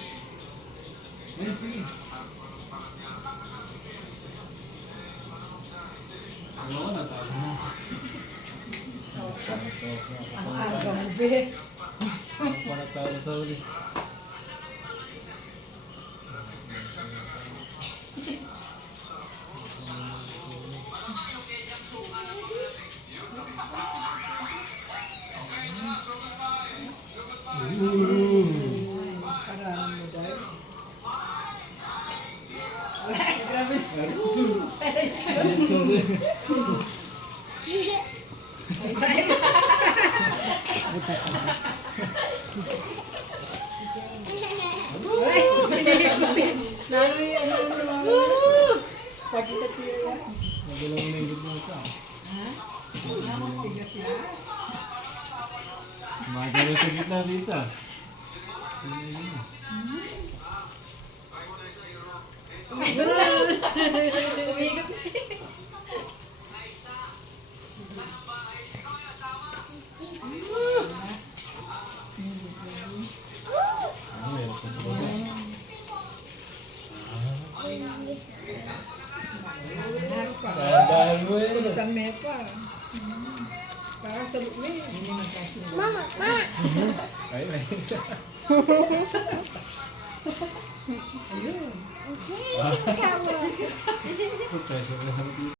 Ayun, sige. Ano ko, natalo mo. Ang aga mo, be. Ako pa natalo sa uli. Parang mo dahil. Grabe. Spaghetti yan. Nagalaw mo na yung gitna ka. Ha? Ang tigas yan. Magalaw sa gitna dito. Umiikot. Ano, meron pa sa baba. Dahil mo yun. Sunod ang mepa. Para sa lumi. Hindi magkasin. Mama, mama. Ay, ay. Ayun. Sino kamu? Professional.